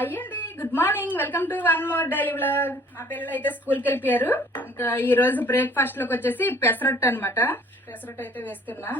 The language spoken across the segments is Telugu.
అయ్యండి, good morning, welcome to one more daily vlog. మా పిల్లలు అయితే స్కూల్ కి వెళ్ళిపోయారు. ఇంకా ఈ రోజు బ్రేక్ఫాస్ట్ లోకి వచ్చేసి పెసరట్టు అనమాట. పెసరట్టు అయితే వేస్తున్నా.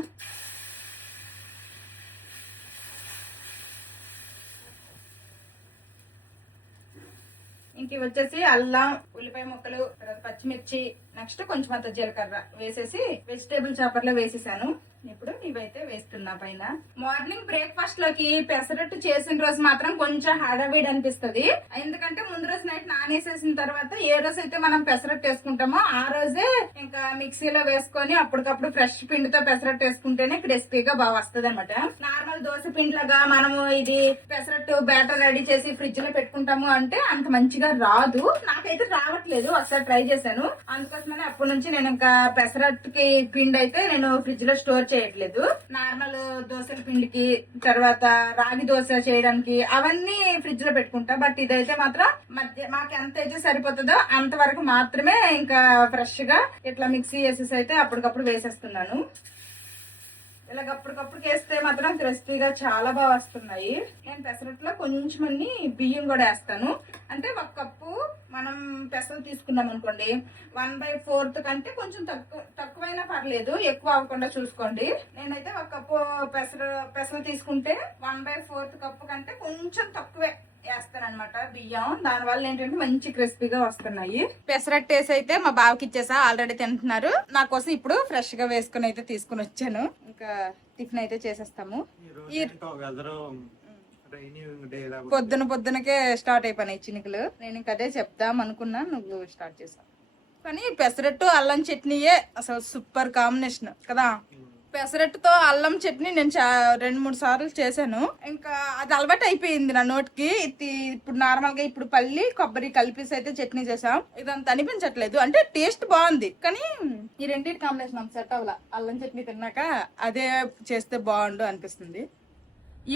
ఇంక వచ్చేసి అల్లం, ఉల్లిపాయ ముక్కలు, పచ్చిమిర్చి, నెక్స్ట్ కొంచెం అంత జీలకర్ర వేసేసి వెజిటేబుల్ చాపర్ లో వేసేసాను. ఇప్పుడు ఇవైతే వేస్తున్నా పైన. మార్నింగ్ బ్రేక్ఫాస్ట్ లోకి పెసరట్టు చేసిన రోజు మాత్రం కొంచెం హడావిడి అనిపిస్తుంది. ఎందుకంటే ముందు రోజు నైట్ నానేసేసిన తర్వాత ఏ రోజు అయితే మనం పెసరట్టు వేసుకుంటామో ఆ రోజే ఇంకా మిక్సీలో వేసుకొని అప్పటికప్పుడు ఫ్రెష్ పిండితో పెసరట్టు వేసుకుంటేనే క్రిస్పీగా బాగా వస్తుంది అనమాట. నార్మల్ దోశ పిండిలాగా మనము ఇది పెసరట్టు బ్యాటర్ రెడీ చేసి ఫ్రిడ్జ్ లో పెట్టుకుంటాము అంటే అంత మంచిగా రాదు. నాకైతే రావట్లేదు. ఒకసారి ట్రై చేశాను. అందుకోసమని అప్పటి నుంచి నేను ఇంకా పెసరట్టుకి పిండి అయితే నేను ఫ్రిడ్జ్ లో స్టోర్ చేయట్లేదు. నార్మల్ దోశల పిండికి, తర్వాత రాగి దోశ చేయడానికి అవన్నీ ఫ్రిడ్జ్ లో పెట్టుకుంటా. బట్ ఇదైతే మాత్రం మాకు ఎంత అయితే సరిపోతుందో అంతవరకు మాత్రమే ఇంకా ఫ్రెష్ గా ఇట్లా మిక్సీ వేసేసి అయితే అప్పటికప్పుడు వేసేస్తున్నాను. ఇలాగ అప్పటికప్పుడు వేస్తే మాత్రం క్రిస్పీగా చాలా బాగా వస్తున్నాయి. నేను పెసరట్లో కొంచెం బియ్యం కూడా వేస్తాను. అంటే ఒక కప్పు మనం పెసలు తీసుకున్నాం అనుకోండి, 1/4 కంటే కొంచెం తక్కువైనా పర్లేదు, ఎక్కువ అవ్వకుండా చూసుకోండి. నేనైతే ఒక కప్పు పెసలు తీసుకుంటే 1/4 కప్పు కంటే కొంచెం తక్కువే వేస్తానన్నమాట బియ్యం. దానివల్ల ఏంటంటే మంచి క్రిస్పీగా వస్తున్నాయి. పెసరట్టు వేసి అయితే మా బావకి ఇచ్చేసా, ఆల్రెడీ తింటున్నారు. నా కోసం ఇప్పుడు ఫ్రెష్ గా వేసుకుని అయితే తీసుకుని వచ్చాను. ఇంకా టిఫిన్ అయితే చేసేస్తాము. పొద్దునకే స్టార్ట్ అయిపోయినాయి చినుకులు. నేను ఇంక అదే చెప్దాం అనుకున్నా, నువ్వు స్టార్ట్ చేసావు. కానీ పెసరట్టు అల్లం చట్నీయే అసలు సూపర్ కాంబినేషన్ కదా. పెసరట్టుతో అల్లం చట్నీ నేను 2-3 సార్లు చేశాను. ఇంకా అది అలవాటు అయిపోయింది నా నోటికి. ఇప్పుడు నార్మల్ గా ఇప్పుడు పల్లి కొబ్బరి కలిపేసి అయితే చట్నీ చేసాం. ఇదంతా అనిపించట్లేదు, అంటే టేస్ట్ బాగుంది కానీ ఈ రెండింటి కాంబినేషన్ అంత సెట్ అవ్వాల. అల్లం చట్నీ తిన్నాక అదే చేస్తే బాగుండు అనిపిస్తుంది.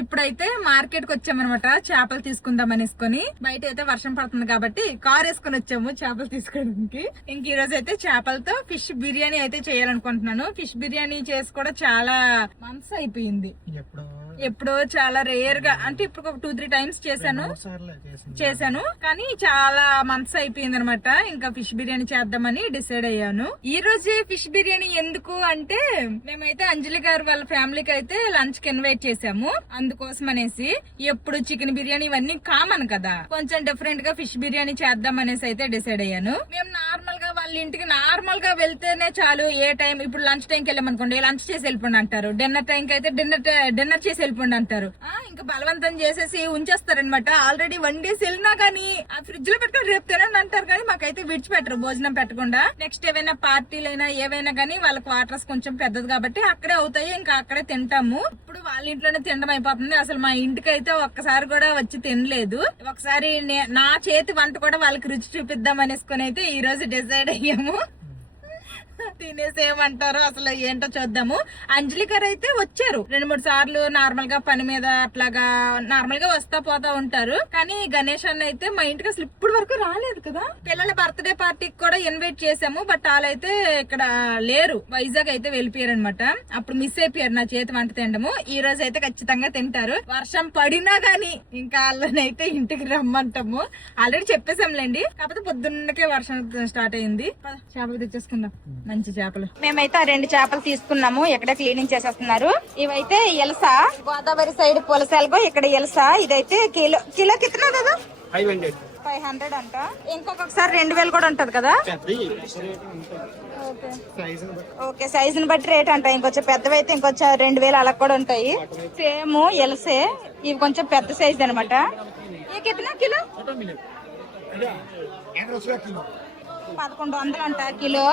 ఇప్పుడైతే మార్కెట్ కి వచ్చామనమాట చేపలు తీసుకుందాం అనేసుకొని. బయట అయితే వర్షం పడుతుంది కాబట్టి కార్ వేసుకొని వచ్చాము చేపలు తీసుకోవడానికి. ఇంక ఈ రోజు అయితే చేపలతో ఫిష్ బిర్యానీ అయితే చేయాలనుకుంటున్నాను. ఫిష్ బిర్యానీ చేసి కూడా చాలా మంత్స్ అయిపోయింది. ఎప్పుడో చాలా రేర్ గా, అంటే ఇప్పుడు ఒక 2-3 టైమ్స్ చేశాను కానీ చాలా మంత్స్ అయిపోయింది అనమాట. ఇంకా ఫిష్ బిర్యానీ చేద్దామని డిసైడ్ అయ్యాను. ఈ రోజే ఫిష్ బిర్యానీ ఎందుకు అంటే, మేమైతే అంజలి గారు వాళ్ళ ఫ్యామిలీకి అయితే లంచ్ కి ఇన్వైట్ చేసాము. అందుకోసం అనేసి, ఎప్పుడు చికెన్ బిర్యానీ ఇవన్నీ కామన్ కదా, కొంచెం డిఫరెంట్ గా ఫిష్ బిర్యానీ చేద్దాం అనేసి అయితే డిసైడ్ అయ్యాను. మేము నార్మల్ గా వాళ్ళ ఇంటికి నార్మల్ గా వెళ్తేనే చాలు. ఏ టైం ఇప్పుడు లంచ్ టైంకి వెళ్ళామనుకోండి, లంచ్ చేసి వెళ్ళిపోండి అంటారు. డిన్నర్ టైంకి అయితే డిన్నర్ చేసి వెళ్ళిపోండి అంటారు. ఇంకా బలవంతం చేసేసి ఉంచేస్తారనమాట. ఆల్రెడీ 1 డేస్ వెళ్ళినా గానీ ఆ ఫ్రిడ్జ్ లో పెట్టుకుని రేపు తినండి అంటారు కానీ మాకైతే విడిచిపెట్టరు భోజనం పెట్టకుండా. నెక్స్ట్ ఏవైనా పార్టీలైనా ఏవైనా గానీ వాళ్ళ క్వార్టర్స్ కొంచెం పెద్దది కాబట్టి అక్కడే అవుతాయి, ఇంకా అక్కడే తింటాము. ఇప్పుడు వాళ్ళ ఇంట్లోనే తినడం అయిపోతుంది. అసలు మా ఇంటికి అయితే ఒక్కసారి కూడా వచ్చి తినలేదు. ఒకసారి నా చేతి వంట కూడా వాళ్ళకి రుచి చూపిద్దాం అనేసుకొని అయితే ఈ రోజు డిసైడ్ అయ్యాము. తినేసేమంటారో అసలు ఏంటో చూద్దాము. అంజలి గారు అయితే వచ్చారు 2-3 సార్లు నార్మల్ గా పని మీద అట్లాగా నార్మల్ గా వస్తా పోతా ఉంటారు. కానీ గణేష్ అన్న అయితే మా ఇంటికి అసలు ఇప్పుడు వరకు రాలేదు కదా. పిల్లల బర్త్డే పార్టీకి కూడా ఇన్వైట్ చేసాము, బట్ వాళ్ళైతే ఇక్కడ లేరు, వైజాగ్ అయితే వెళ్ళిపోయారు అనమాట. అప్పుడు మిస్ అయిపోయారు నా చేతి వంట తినడము. ఈ రోజు అయితే ఖచ్చితంగా తింటారు. వర్షం పడినా గానీ ఇంకా వాళ్ళనైతే ఇంటికి రమ్మంటాము. ఆల్రెడీ చెప్పేసాంలేండి, కాకపోతే పొద్దున్నకే వర్షం స్టార్ట్ అయింది. చేపలు తెచ్చేసుకుందాం, మంచి చేపలు. మేమైతే 2 చేపలు తీసుకున్నాము. ఎక్కడ క్లీనింగ్ చేసేస్తున్నారు. ఇవైతే ఎలసా, గోదావరి సైడ్ పులసెలగో, ఇక్కడ ఎలసా. ఇదైతే కిలో కిतना దాదా 500 అంట. ఇంకొకసారి 2000 కూడా ఉంటది కదా. ఓకే, సైజుని బట్టి రేట్ అంట. ఇంకొంచెం పెద్దవి అయితే ఇంకొంచెం 2000 అలా కూడా ఉంటాయి. సేమ్ ఎలసే, ఇవి కొంచెం పెద్ద సైజ్ అనమాట. ఏ కిतना కిలో 1100 అంట కిలో.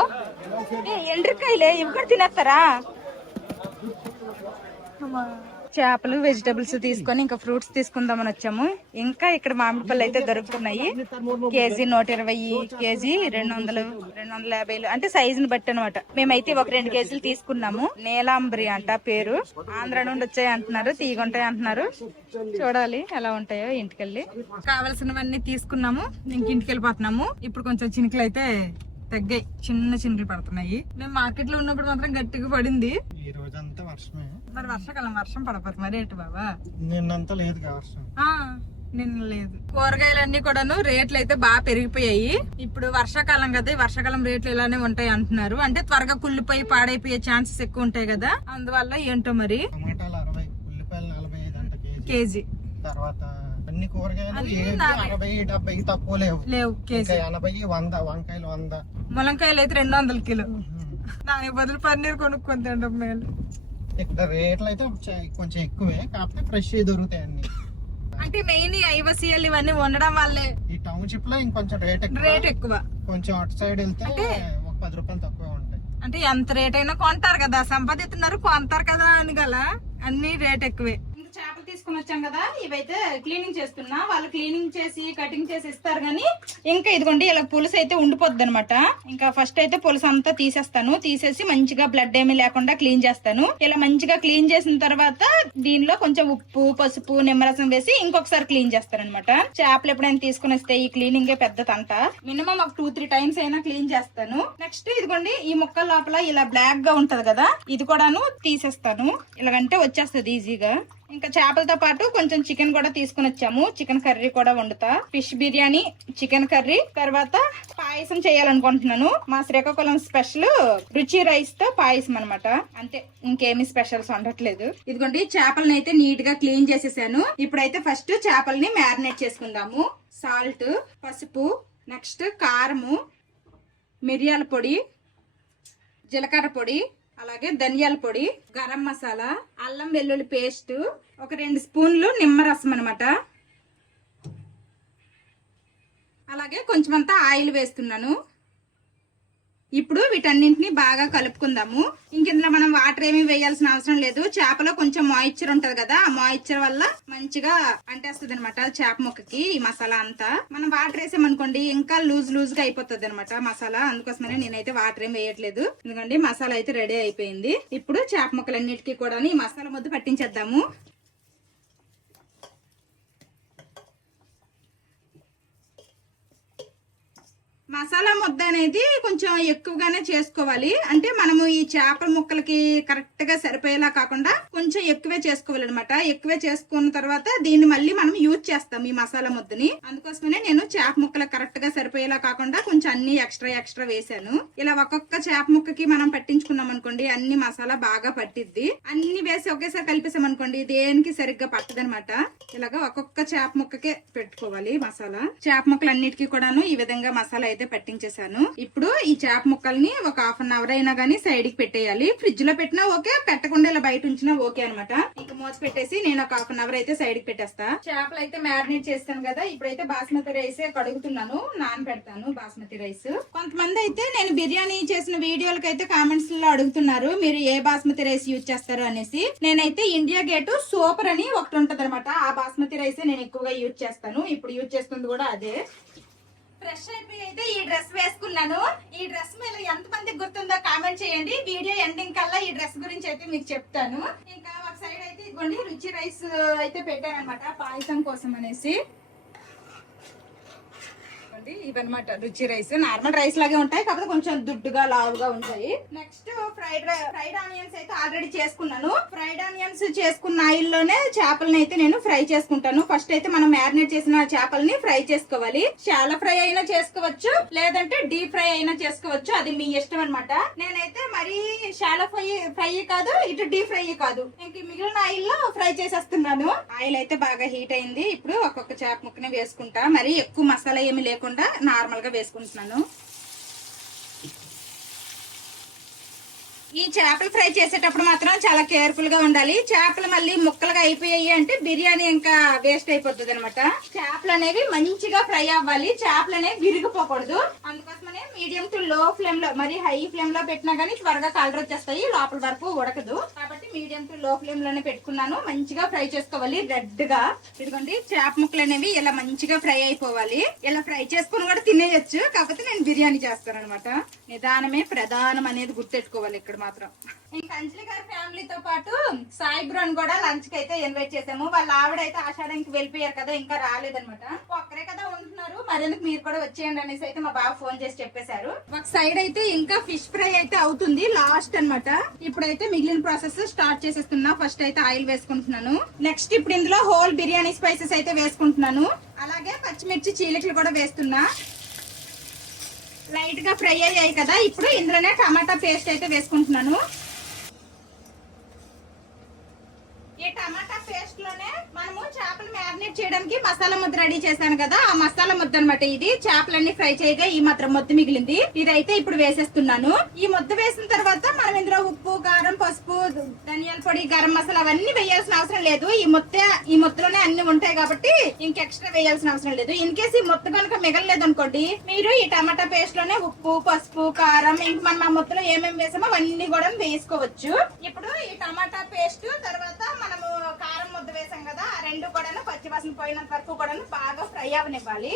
ఎండ్రికాయలే, ఇవి కూడా తినేస్తారా? చేపలు వెజిటబుల్స్ తీసుకొని ఇంకా ఫ్రూట్స్ తీసుకుందామని వచ్చాము. ఇంకా ఇక్కడ మామిడి పళ్ళు అయితే దొరుకుతున్నాయి. కేజీ 120, కేజీ 200, 250 అంటే సైజుని బట్టి అనమాట. మేమైతే ఒక 2 కేజీలు తీసుకున్నాము. నీలాంబరి అంట పేరు. ఆంధ్ర నుండి వచ్చాయి అంటున్నారు, తీగుంటాయి అంటున్నారు. చూడాలి ఎలా ఉంటాయో. ఇంటికెళ్ళి కావలసినవన్నీ తీసుకున్నాము, ఇంక ఇంటికి వెళ్ళిపోతున్నాము. ఇప్పుడు కొంచెం చినుకులు అయితే తగ్గాయి, చిన్న చినుకులు పడుతున్నాయి. మేము మార్కెట్ లో ఉన్నప్పుడు మాత్రం గట్టిగా పడింది. ఈ రోజంతా వర్షమే. మరి వర్షాకాలం వర్షం పడపోతుంది మరి ఎటు బాబా. నిన్నంతా లేదు వర్షం. నిన్న లేదు. కూరగాయలన్నీ కూడాను రేట్లు అయితే బాగా పెరిగిపోయాయి. ఇప్పుడు వర్షాకాలం కదా, ఈ వర్షాకాలం రేట్లు ఇలానే ఉంటాయి అంటున్నారు. అంటే త్వరగా కుళ్ళిపోయి పాడైపోయే ఛాన్సెస్ ఎక్కువ ఉంటాయి కదా, అందువల్ల ఏంటో మరి. టమాటాలు 60, ఉల్లిపాయలు 45 అంట కేజీ. తర్వాత అన్ని కూరగాయలు 60, 70 తక్కువ లేవు. కేజీ 80, 100. వంకాయలు 100. ములంకాయలు అయితే 200 కిలో. దానికి బదులు పన్నీర్ కొనుక్కొని తింటాం మేలు. ఇక్కడ రేట్లు అయితే కొంచెం ఎక్కువే, కాకపోతే ఫ్రెష్ దొరుకుతాయి అన్ని. అంటే మెయిన్ ఐవసీఎల్ ఇవన్నీ ఉండడం వల్లే ఈ టౌన్షిప్ లో ఇంకొంచెం రేట్ ఎక్కువ. కొంచెం అటు సైడ్ వెళ్తే ఒక 10 రూపాయలు తక్కువ ఉంటాయి. అంటే ఎంత రేట్ అయినా కొంటారు కదా, సంపాదిస్తున్నారు కొంటారు కదా అని గల అన్ని రేట్ ఎక్కువే. చేపలు తీసుకుని వచ్చాం కదా, ఇవైతే క్లీనింగ్ చేస్తున్నా. వాళ్ళు క్లీనింగ్ చేసి కటింగ్ చేసి ఇస్తారు గానీ, ఇంకా ఇదిగోండి ఇలా పులుసు అయితే ఉండిపోద్ది అనమాట. ఇంకా ఫస్ట్ అయితే పులుసు అంతా తీసేస్తాను. తీసేసి మంచిగా బ్లడ్ ఏమీ లేకుండా క్లీన్ చేస్తాను. ఇలా మంచిగా క్లీన్ చేసిన తర్వాత దీనిలో కొంచెం ఉప్పు, పసుపు, నిమ్మరసం వేసి ఇంకొకసారి క్లీన్ చేస్తాను అనమాట. చేపలు ఎప్పుడైనా తీసుకుని వస్తే ఈ క్లీనింగ్ పెద్ద తంట. మినిమం ఒక 2-3 టైమ్స్ అయినా క్లీన్ చేస్తాను. నెక్స్ట్ ఇదిగోండి ఈ ముక్కల లోపల ఇలా బ్లాక్ గా ఉంటది కదా, ఇది కూడాను తీసేస్తాను. ఇలాగంటే వచ్చేస్తుంది ఈజీగా. ఇంకా చేపలతో పాటు కొంచెం చికెన్ కూడా తీసుకుని వచ్చాము. చికెన్ కర్రీ కూడా వండుతా. ఫిష్ బిర్యానీ, చికెన్ కర్రీ, తర్వాత పాయసం చేయాలనుకుంటున్నాను. మా శ్రీకాకుళం స్పెషల్ రుచి రైస్ తో పాయసం అనమాట. అంతే, ఇంకేమి స్పెషల్స్ వండట్లేదు. ఇదిగోండి చేపలను అయితే నీట్ గా క్లీన్ చేసేసాను. ఇప్పుడైతే ఫస్ట్ చేపల్ని మ్యారినేట్ చేసుకుందాము. సాల్ట్, పసుపు, నెక్స్ట్ కారము, మిరియాల పొడి, జీలకర్ర పొడి, అలాగే ధనియాల పొడి, గరం మసాలా, అల్లం వెల్లుల్లి పేస్ట్, ఒక 2 స్పూన్లు నిమ్మరసం అనమాట. అలాగే కొంచెం అంతా ఆయిల్ వేస్తున్నాను. ఇప్పుడు వీటన్నింటినీ బాగా కలుపుకుందాము. ఇందులో మనం వాటర్ ఏమీ వేయాల్సిన అవసరం లేదు. చేపలో కొంచెం మాయిశ్చర్ ఉంటది కదా, ఆ మాయిశ్చర్ వల్ల మంచిగా అంటేస్తుంది అనమాట చేప ముక్కకి ఈ మసాలా అంతా. మనం వాటర్ వేసామనుకోండి ఇంకా లూజ్ గా అయిపోతుంది అనమాట మసాలా. అందుకోసమనే నేనైతే వాటర్ ఏం వేయట్లేదు. ఎందుకంటే మసాలా అయితే రెడీ అయిపోయింది. ఇప్పుడు చేప ముక్కలన్నిటికీ కూడా ఈ మసాలా ముద్ద పట్టించేద్దాము. మసాలా ముద్ద అనేది కొంచెం ఎక్కువగానే చేసుకోవాలి. అంటే మనము ఈ చేపల ముక్కలకి కరెక్ట్ గా సరిపోయేలా కాకుండా కొంచెం ఎక్కువే చేసుకోవాలన్నమాట. ఎక్కువే చేసుకున్న తర్వాత దీన్ని మళ్ళీ మనం యూజ్ చేస్తాం ఈ మసాలా ముద్దని. అందుకోసమనే నేను చేప ముక్కలకు కరెక్ట్ గా సరిపోయేలా కాకుండా కొంచెం అన్ని ఎక్స్ట్రా వేసాను. ఇలా ఒక్కొక్క చేప ముక్కకి మనం పట్టించుకున్నాం అనుకోండి, అన్ని మసాలా బాగా పట్టిద్ది. అన్ని వేసి ఒకేసారి కలిపేసాం అనుకోండి దేనికి సరిగ్గా పట్టదనమాట. ఇలాగా ఒక్కొక్క చేప ముక్కకే పెట్టుకోవాలి మసాలా. చేప ముక్కలు అన్నిటికీ కూడాను ఈ విధంగా మసాలా అయితే పట్టించేసాను. ఇప్పుడు ఈ చేప ముక్కల్ని ఒక 1/2 అవర్ అయినా గానీ సైడ్ కి పెట్టేయాలి. ఫ్రిడ్జ్ లో పెట్టినా ఓకే, పెట్టకుండా ఇలా బయట ఉంచినా ఓకే అనమాట. ఇంకా మూత పెట్టేసి నేను ఒక 1/2 అవర్ అయితే సైడ్ కి పెట్టేస్తా. చేపలు అయితే మ్యారినేట్ చేస్తాను కదా, ఇప్పుడైతే బాస్మతి రైస్ కడుగుతున్నాను. నానబెడతాను బాస్మతి రైస్. కొంతమంది అయితే నేను బిర్యానీ చేసిన వీడియోలకి అయితే కామెంట్స్ లో అడుగుతున్నారు మీరు ఏ బాస్మతి రైస్ యూజ్ చేస్తారు అనేసి. నేనైతే ఇండియా గేట్ సూపర్ అని ఒకటి ఉంటది అనమాట, ఆ బాస్మతి రైస్ నేను ఎక్కువగా యూజ్ చేస్తాను. ఇప్పుడు యూజ్ చేస్తుంది కూడా అదే. ఫ్రెష్ అయిపోయి అయితే ఈ డ్రెస్ వేసుకున్నాను. ఈ డ్రెస్ మీద ఎంత మందికి గుర్తుందో కామెంట్ చేయండి. వీడియో ఎండింగ్ కల్లా ఈ డ్రెస్ గురించి అయితే మీకు చెప్తాను. ఇంకా ఒక సైడ్ అయితే ఇదిగోండి రుచి రైస్ అయితే పెట్టాను అనమాట పాయసం కోసం అనేసి. ఇవన్నమాట రుచి రైస్. నార్మల్ రైస్ లాగే ఉంటాయి, కాకపోతే కొంచెం దుడ్డుగా లావుగా ఉంటాయి. నెక్స్ట్ ఫ్రైడ్ ఆనియన్స్ అయితే ఆల్రెడీ చేసుకున్నాను. ఫ్రైడ్ ఆనియన్స్ చేసుకున్న ఆయిల్ లోనే చేపలని అయితే నేను ఫ్రై చేసుకుంటాను. ఫస్ట్ అయితే మనం మ్యారినేట్ చేసిన చేపల్ని ఫ్రై చేసుకోవాలి. చాలా ఫ్రై అయినా చేసుకోవచ్చు, లేదంటే డీప్ ఫ్రై అయినా చేసుకోవచ్చు, అది మీ ఇష్టం అనమాట. నేనైతే మరీ చాలా ఫ్రై కాదు, ఇటు డీప్ ఫ్రై కాదు, ఇంక మిగిలిన ఆయిల్ లో ఫ్రై చేసేస్తున్నాను. ఆయిల్ అయితే బాగా హీట్ అయింది. ఇప్పుడు ఒక్కొక్క చేప ముక్కని వేసుకుంటా. మరి ఎక్కువ మసాలా ఏమి లేకుండా నార్మల్ గా వేసుకుంటున్నాను. ఈ చేపలు ఫ్రై చేసేటప్పుడు మాత్రం చాలా కేర్ఫుల్ గా ఉండాలి. చేపలు మళ్ళీ ముక్కలుగా అయిపోయాయి అంటే బిర్యానీ ఇంకా వేస్ట్ అయిపోతుంది అనమాట. చేపలు అనేవి మంచిగా ఫ్రై అవ్వాలి, చేపలు అనేవి విరిగిపోకూడదు. అందుకోసమనే మీడియం టు లో ఫ్లేమ్ లో, మరి హై ఫ్లేమ్ లో పెట్టినా గానీ త్వరగా కలర్ వచ్చేస్తాయి, లోపల వరకు ఉడకదు. కాబట్టి మీడియం టు లో ఫ్లేమ్ లోనే పెట్టుకున్నాను. మంచిగా ఫ్రై చేసుకోవాలి రెడ్ గా. ఇదిగోండి చేప ముక్కలు అనేవి ఇలా మంచిగా ఫ్రై అయిపోవాలి. ఇలా ఫ్రై చేసుకుని కూడా తినేయచ్చు, కాకపోతే నేను బిర్యానీ చేస్తాను అనమాట. నిదానమే ప్రధానం అనేది గుర్తెట్టుకోవాలి ఇక్కడ మాత్రం. ఇంకా అంజలి గారి ఫ్యామిలీతో పాటు సాయి బ్రోన్ కూడా లంచ్ కి అయితే ఇన్వైట్ చేసాము. వాళ్ళ ఆవిడ అయితే ఆషాఢంకి వెళ్ళిపోయారు కదా, ఇంకా రాలేదనమాట. ఒక్కరే కదా ఉంటున్నారు, మరెందుకు మీరు కూడా వచ్చేయండి అనేసి అయితే మా బాబు ఫోన్ చేసి చెప్పేశారు. ఒక సైడ్ అయితే ఇంకా ఫిష్ ఫ్రై అయితే అవుతుంది, లాస్ట్ అన్నమాట. ఇప్పుడైతే మిగిలిన ప్రాసెస్ స్టార్ట్ చేసేస్తున్నా. ఫస్ట్ అయితే ఆయిల్ వేసుకుంటున్నాను. నెక్స్ట్ ఇప్పుడు ఇందులో హోల్ బిర్యానీ స్పైసెస్ అయితే వేసుకుంటున్నాను. అలాగే పచ్చిమిర్చి చీలికలు కూడా వేస్తున్నా. లైట్ గా ఫ్రై అయ్యాయి కదా, ఇప్పుడు ఇందులోనే టమాటా పేస్ట్ అయితే వేసుకుంటున్నాను. ఈ టమాటా పేస్ట్ లోనే మనము చేపలు మ్యారినేట్ చేయడానికి మసాలా ముద్ద రెడీ చేశాను కదా, ఆ మసాలా ముద్ద అనమాట ఇది. చేపలన్నీ ఫ్రై చేయగా ఈ మాత్రం ముద్ద మిగిలింది, ఇదైతే ఇప్పుడు వేసేస్తున్నాను. ఈ ముద్ద వేసిన తర్వాత మనం ఇందులో ఉప్పు, కారం, పసుపు, ధనియాల పొడి, గరం మసాలా అవన్నీ వేయాల్సిన అవసరం లేదు. ఈ ముద్దలోనే అన్ని ఉంటాయి కాబట్టి ఇంక ఎక్స్ట్రా వేయాల్సిన అవసరం లేదు. ఇన్ కేసు ఈ ముద్ద కనుక మిగలలేదు అనుకోండి, మీరు ఈ టమాటా పేస్ట్ లోనే ఉప్పు, పసుపు, కారం, ఇంక మనం ఆ ముద్దలో ఏమేమి వేసామో అవన్నీ కూడా వేసుకోవచ్చు. ఇప్పుడు ఈ టమాటా పేస్ట్ తర్వాత మనము కారం ముద్ద వేసాం కదా, ఆ రెండు కూడా పచ్చివాసన పోయినంత వరకు కూడా బాగా ఫ్రై అవనివ్వాలి.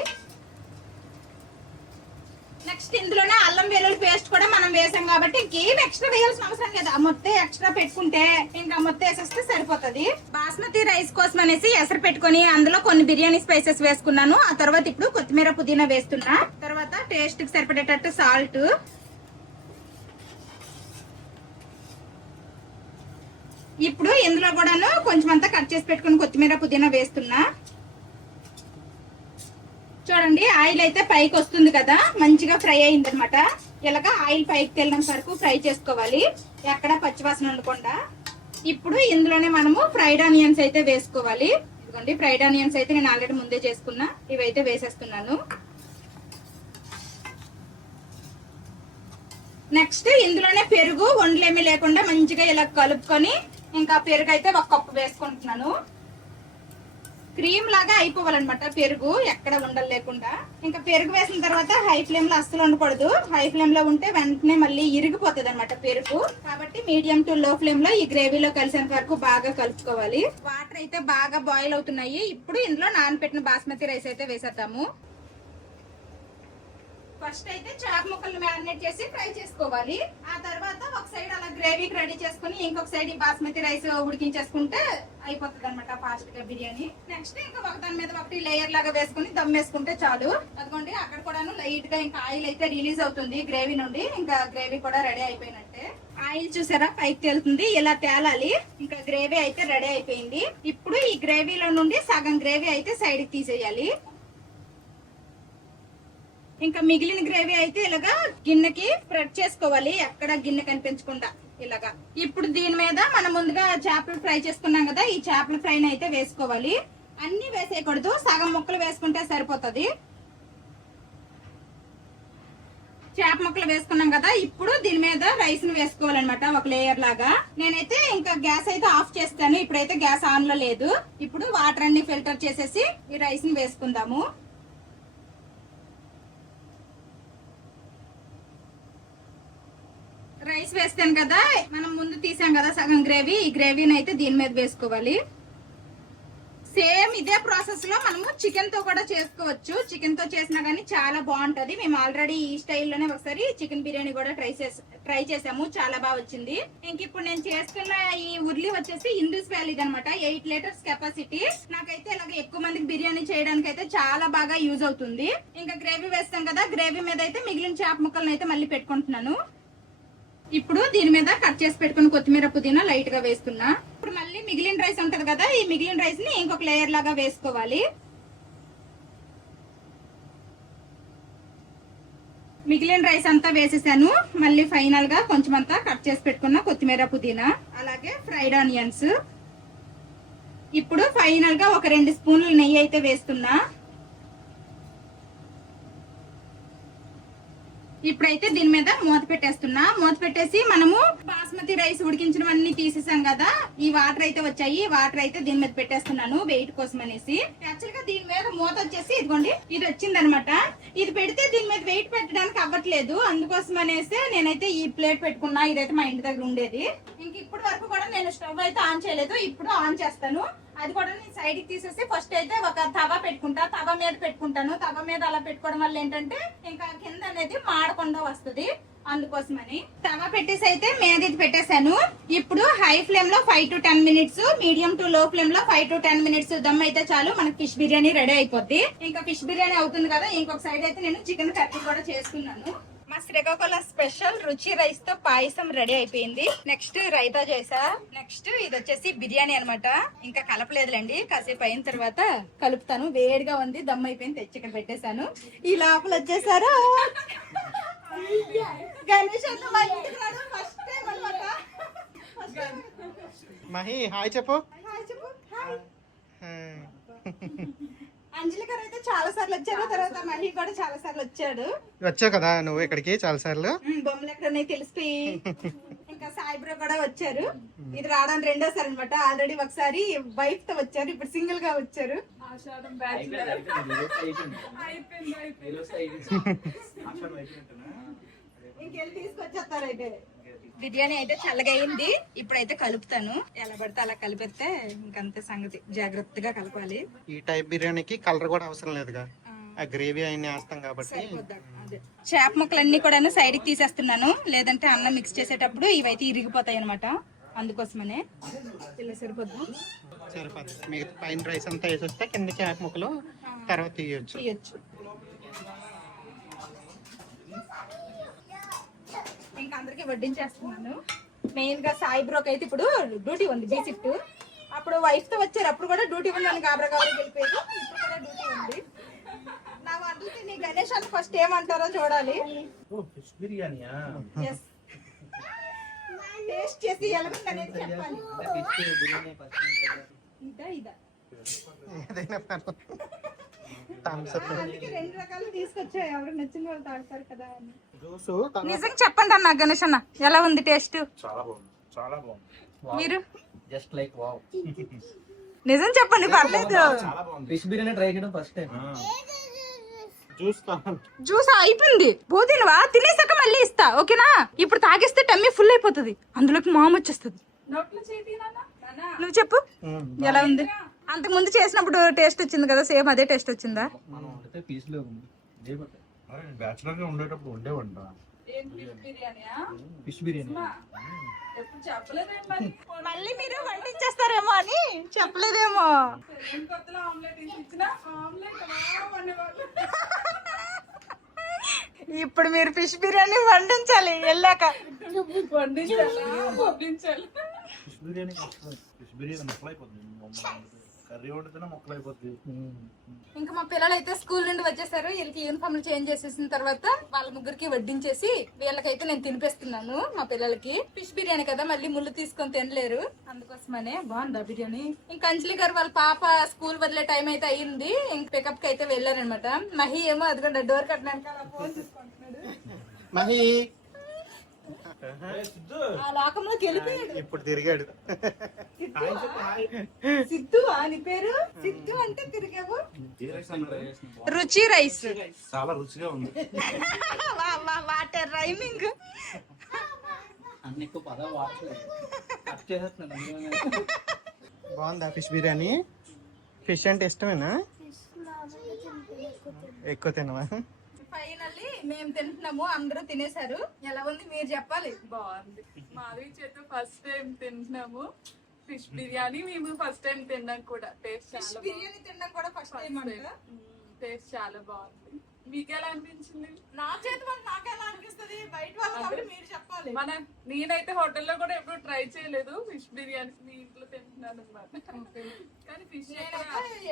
నెక్స్ట్ ఇందులోనే అల్లం వెల్లుల్లి పేస్ట్ కూడా మనం వేసాం కాబట్టి ఇంకేం ఎక్స్ట్రా వేయాల్సిన అవసరం లేదు. ఆ మొత్తం ఎక్స్ట్రా పెట్టుకుంటే ఇంకా మొత్తం వేసేస్తే సరిపోతుంది. బాస్మతి రైస్ కోసం అనేసి ఎసరు పెట్టుకొని అందులో కొన్ని బిర్యానీ స్పైసెస్ వేసుకున్నాను. ఆ తర్వాత ఇప్పుడు కొత్తిమీర, పుదీనా వేస్తున్నా. తర్వాత టేస్ట్ కి సరిపడేటట్టు సాల్ట్, ఇప్పుడు ఇందులో కూడాను కొంచెం అంతా కట్ చేసి పెట్టుకుని కొత్తిమీర, పుదీనా వేస్తున్నా. చూడండి ఆయిల్ అయితే పైకి వస్తుంది కదా, మంచిగా ఫ్రై అయింది అనమాట. ఇలాగా ఆయిల్ పైకి తేలినంత వరకు ఫ్రై చేసుకోవాలి, ఎక్కడ పచ్చివాసన ఉండకుండా. ఇప్పుడు ఇందులోనే మనము ఫ్రైడ్ ఆనియన్స్ అయితే వేసుకోవాలి. ఇదిగోండి ఫ్రైడ్ ఆనియన్స్ అయితే నేను ఆల్రెడీ ముందే చేసుకున్నా, ఇవైతే వేసేస్తున్నాను. నెక్స్ట్ ఇందులోనే పెరుగు వండలేమీ లేకుండా మంచిగా ఇలా కలుపుకొని, ఇంకా పెరుగు అయితే ఒక కప్పు వేసుకుంటున్నాను. క్రీమ్ లాగా అయిపోవాలన్నమాట పెరుగు, ఎక్కడ ఉండలు లేకుండా. ఇంకా పెరుగు వేసిన తర్వాత హై ఫ్లేమ్ లో అస్సలు ఉండకూడదు. హై ఫ్లేమ్ లో ఉంటే వెంటనే మళ్ళీ ఇరిగిపోతుంది అనమాట పెరుగు. కాబట్టి మీడియం టు లో ఫ్లేమ్ లో ఈ గ్రేవీలో కలిసేంత వరకు బాగా కలుపుకోవాలి. వాటర్ అయితే బాగా బాయిల్ అవుతున్నాయి. ఇప్పుడు ఇందులో నానబెట్టిన బాస్మతి రైస్ అయితే వేసేద్దాము. ఫస్ట్ అయితే చేప ముక్కలు మ్యారినేట్ చేసి ఫ్రై చేసుకోవాలి. ఆ తర్వాత ఒక సైడ్ అలా గ్రేవీకి రెడీ చేసుకుని ఇంకొక సైడ్ ఈ బాస్మతి రైస్ ఉడికించేసుకుంటే అయిపోతుంది అనమాట ఫాస్ట్ గా బిర్యానీ. నెక్స్ట్ ఇంకా ఒకదాని మీద ఒకటి లేయర్ లాగా వేసుకుని దమ్ వేసుకుంటే చాలు. అదిగోండి అక్కడ కూడాను లైట్ గా ఇంకా ఆయిల్ అయితే రిలీజ్ అవుతుంది గ్రేవీ నుండి. ఇంకా గ్రేవీ కూడా రెడీ అయిపోయినట్టే. ఆయిల్ చూసారా పైకి తేలుతుంది, ఇలా తేలాలి. ఇంకా గ్రేవీ అయితే రెడీ అయిపోయింది. ఇప్పుడు ఈ గ్రేవీలో నుండి సగం గ్రేవీ అయితే సైడ్ కి తీసేయాలి. ఇంకా మిగిలిన గ్రేవీ అయితే ఇలాగా గిన్నెకి స్ప్రెడ్ చేసుకోవాలి, ఎక్కడ గిన్నె కనిపించకుండా ఇలాగా. ఇప్పుడు దీని మీద మనం ముందుగా చేపలు ఫ్రై చేసుకున్నాం కదా, ఈ చేపల ఫ్రైని అయితే వేసుకోవాలి. అన్ని వేసేయకూడదు, సగం ముక్కలు వేసుకుంటే సరిపోతుంది. చేప ముక్కలు వేసుకున్నాం కదా, ఇప్పుడు దీని మీద రైస్ ను వేసుకోవాలన్నమాట ఒక లేయర్ లాగా. నేనైతే ఇంకా గ్యాస్ అయితే ఆఫ్ చేస్తాను, ఇప్పుడైతే గ్యాస్ ఆన్ లో లేదు. ఇప్పుడు వాటర్ అన్ని ఫిల్టర్ చేసేసి ఈ రైస్ ని వేసుకుందాము. రైస్ వేస్తాను కదా, మనం ముందు తీసాం కదా సగం గ్రేవీ, ఈ గ్రేవీని అయితే దీని మీద వేసుకోవాలి. సేమ్ ఇదే ప్రాసెస్ లో మనము చికెన్ తో కూడా చేసుకోవచ్చు. చికెన్ తో చేసినా గానీ చాలా బాగుంటది. మేము ఆల్రెడీ ఈ స్టైల్లోనే ఒకసారి చికెన్ బిర్యానీ కూడా ట్రై చేసాము, చాలా బాగా వచ్చింది. ఇంక ఇప్పుడు నేను చేస్తున్న ఈ ఉర్లీ వచ్చేసి హిందూస్ వ్యాలీది అనమాట, 8 లీటర్స్ కెపాసిటీ. నాకైతే ఇలాగ ఎక్కువ మందికి బిర్యానీ చేయడానికి అయితే చాలా బాగా యూజ్ అవుతుంది. ఇంకా గ్రేవీ వేస్తాం కదా, గ్రేవీ మీద అయితే మిగిలిన చేప ముక్కలను అయితే మళ్ళీ పెట్టుకుంటున్నాను. ఇప్పుడు దీని మీద కట్ చేసి పెట్టుకుని కొత్తిమీర, పుదీనా లైట్ గా వేస్తున్నా. ఇప్పుడు మళ్ళీ మిగిలిన రైస్ ఉంటది కదా, ఈ మిగిలిన రైస్ ని ఇంకొక లేయర్ లాగా వేసుకోవాలి. మిగిలిన రైస్ అంతా వేసేసాను. మళ్ళీ ఫైనల్ గా కొంచెం అంతా కట్ చేసి పెట్టుకున్న కొత్తిమీర, పుదీనా, అలాగే ఫ్రైడ్ ఆనియన్స్. ఇప్పుడు ఫైనల్ గా ఒక 2 స్పూన్లు నెయ్యి అయితే వేస్తున్నా. ఇప్పుడైతే దీని మీద మూత పెట్టేస్తున్నా. మూత పెట్టేసి మనము బాస్మతి రైస్ ఉడికించినవన్నీ తీసేసాం కదా, ఈ వాటర్ అయితే వచ్చాయి. ఈ వాటర్ అయితే దీని మీద పెట్టేస్తున్నాను వెయిట్ కోసం అనేసి. యాక్చువల్ గా దీని మీద మూత వచ్చేసి ఇదిగోండి ఇది వచ్చింది అనమాట. ఇది పెడితే దీని మీద వెయిట్ పెట్టడానికి అవ్వట్లేదు, అందుకోసం అనేసి నేనైతే ఈ ప్లేట్ పెట్టుకున్నా. ఇదైతే మా ఇంటి దగ్గర ఉండేది. ఇంక ఇప్పటి వరకు కూడా నేను స్టవ్ అయితే ఆన్ చేయలేదు, ఇప్పుడు ఆన్ చేస్తాను. అది కూడా నేను సైడ్ కి తీసేసి ఫస్ట్ అయితే ఒక తవా పెట్టుకుంటా, తవా మీద పెట్టుకుంటాను. తవా మీద అలా పెట్టుకోవడం వల్ల ఏంటంటే ఇంకా కింద అనేది మాడకుండా వస్తుంది. అందుకోసమని తవా పెట్టేసి అయితే మీద ఇది పెట్టేశాను. ఇప్పుడు హై ఫ్లేమ్ లో 5 to 10 మినిట్స్, మీడియం టు లో ఫ్లేమ్ లో 5 to 10 మినిట్స్ దమ్ అయితే చాలు, మనకి ఫిష్ బిర్యానీ రెడీ అయిపోద్ది. ఇంకా ఫిష్ బిర్యానీ అవుతుంది కదా, ఇంకొక సైడ్ అయితే నేను చికెన్ కర్రీ కూడా చేసుకున్నాను. మా శ్రీకాకుళం స్పెషల్ రుచి రైస్ తో పాయసం రెడీ అయిపోయింది. నెక్స్ట్ రైతా చేసా. నెక్స్ట్ ఇది వచ్చేసి బిర్యానీ అన్నమాట. ఇంకా కలపలేదులేండి, కాసేపు అయిన తర్వాత కలుపుతాను. వేడిగా ఉంది, దమ్ అయిపోయింది, తెచ్చి ఇక్కడ పెట్టేశాను. ఈ లోపల వచ్చేసారు గణేష్ అన్న మా ఇంటికి రావడం ఫస్ట్ టైం అన్నమాట. మహి హాయ్ చెప్పు. హాయ్ చెప్పు. హాయ్. అంజలి గారు అయితే చాలా సార్లు వచ్చారు, తర్వాత మహి కూడా చాలా సార్లు వచ్చాడు. వచ్చావు కదా నువ్వు ఇక్కడికి చాలా సార్లు. బొమ్మలు ఎక్కడ తెలిసిపోయి ఇంకా సాయిబ్రో కూడా వచ్చారు. ఇది రావడానికి రెండోసారి అనమాట. ఆల్రెడీ ఒకసారి వైఫ్ తో వచ్చారు, ఇప్పుడు సింగిల్ గా వచ్చారు. ఇంకెళ్ళి తీసుకొచ్చేస్తారు. అయితే బిర్యానీ అయితే చల్లగా అయింది, ఇప్పుడైతే కలుపుతాను. ఎలా పడితే అలా కలిపితే ఇంకంతే సంగతి, జాగ్రత్తగా కలపాలి. ఈ టైప్ బిర్యానీకి కలర్ కూడా అవసరం లేదుగా, ఆ గ్రేవీ అయినా వేస్తాం కాబట్టి. చేప ముక్కలన్నీ కూడా సైడ్ కి తీసేస్తున్నాను, లేదంటే అన్నం మిక్స్ చేసేటప్పుడు ఇవైతే ఇరిగిపోతాయి అనమాట. అందుకోసమనే ఇలా సరిపోద్దాం. సరిపోద్ది. మీకు పైన రైస్ అంతా వేసి వస్తే కింద చేప ముక్కలు తర్వాత తీయొచ్చు. ఇంకా అందరికి వడ్డించేస్తున్నాను. మెయిన్ గా సాయి బ్రోక్ అయితే ఇప్పుడు డ్యూటీ ఉంది, బీ షిఫ్ట్. అప్పుడు వైఫ్ తో వచ్చారు, అప్పుడు కూడా డ్యూటీ ఉంది అని గాబరా వెళ్ళిపోయారు. ఇప్పుడు కూడా డ్యూటీ ఉంది. నా వంటలకి నీ గణేష్ అని ఫస్ట్ ఏమంటారో చూడాలి. టేస్ట్ చేసి ఎలాగనేది చెప్పాలి. అందుకే 2 రకాలు తీసుకొచ్చా, ఎవరికి నచ్చిన వాళ్ళు తాగుతారు కదా అని. నిజంగా చెప్పండి అన్న గణేష్ అన్న, ఎలా ఉంది టేస్ట్? చాలా బాగుంది, చాలా బాగుంది. మీరు జస్ట్ లైక్ వావ్. నిజం చెప్పండి, పర్లేదు. చాలా బాగుంది. ఫిష్ బిర్యానీ ట్రై చేయడం ఫస్ట్ టైం. జ్యూస్ అయిపోయింది, పోతినవా? తినేసాక మళ్ళీ ఇస్తా, ఓకేనా? ఇప్పుడు తాగిస్తే టమ్మీ ఫుల్ అయిపోతుంది, అందులోకి మామ వచ్చేస్తుంది. నువ్వు చెప్పు ఎలా ఉంది? అంతకు ముందు చేసినప్పుడు టేస్ట్ వచ్చింది కదా, సేమ్ అదే టేస్ట్ వచ్చిందా? బ్యాచులర్ గా ఉండేటప్పుడు ఉండేవంట ఫిష్ బిర్యానీ. మళ్ళీ మీరు వండించేస్తారేమో అని చెప్పలేదేమో. ఇప్పుడు మీరు ఫిష్ బిర్యానీ వండించాలి వెళ్ళాక. ఫిష్ బిర్యానీ ఫిష్ బిర్యానీ మొక్కలైపోతుంది, కర్రీ వండితేనే మొక్కలైపోతుంది. ఇంకా మా పిల్లలు అయితే స్కూల్ నుండి వచ్చేసారు. వీళ్ళకి యూనిఫామ్లు చేంజ్ చేసేసిన తర్వాత వాళ్ళ ముగ్గురికి వడ్డించేసి వీళ్ళకైతే నేను తినిపిస్తున్నాను. మా పిల్లలకి ఫిష్ బిర్యానీ కదా, మళ్ళీ ముళ్ళు తీసుకొని తినలేరు, అందుకోసమనే. బాగుందా బిర్యానీ? ఇంకా అంజలి గారు వాళ్ళ పాప స్కూల్ వదిలే టైం అయితే అయ్యింది, ఇంక పికప్ కి అయితే వెళ్ళారనమాట. మహి ఏమో అదిగోండి డోర్ కట్టడానికి అలా ఫోన్ చూసుకుంటున్నాడు. మహి ఆ లోకంలోకి వెళ్ళిపోయాడు, ఇప్పుడు తిరిగాడు. సిద్ధు అని పేరు. సిద్ధు అంటే తిరిగావు. రుచి రైస్ చాలా రుచిగా ఉంది. Water rhyming. బాగుందా ఫిష్ బిర్యానీ? ఫిష్ అంటే ఇష్టమేనా? ఎక్కువ తినవా? ఫైనల్లీ మేము తింటున్నాము, అందరూ తినేసారు. ఎలా ఉంది మీరు చెప్పాలి. బాగుంది. మాధవి చేత ఫస్ట్ టైం తింటున్నాము ఫిష్ బిర్యానీ. మేము ఫస్ట్ టైం తిన్నాం కూడా. టేస్ట్ ఫిష్ బిర్యానీ తినడం కూడా ఫస్ట్ టైం అంట. టేస్ట్ చాలా బాగుంది. మీకు ఎలా అనిపించింది? నా చేతి వల్ల నాకు ఎలా అనిపిస్తుంది, బయట వాళ్ళు కాబట్టి మీరు చెప్పాలి. నేనైతే హోటల్లో కూడా ఎప్పుడు ట్రై చేయలేదు ఫిష్ బిర్యానీ, మీ ఇంట్లో తింటున్నాను అనమాట. కానీ ఫిష్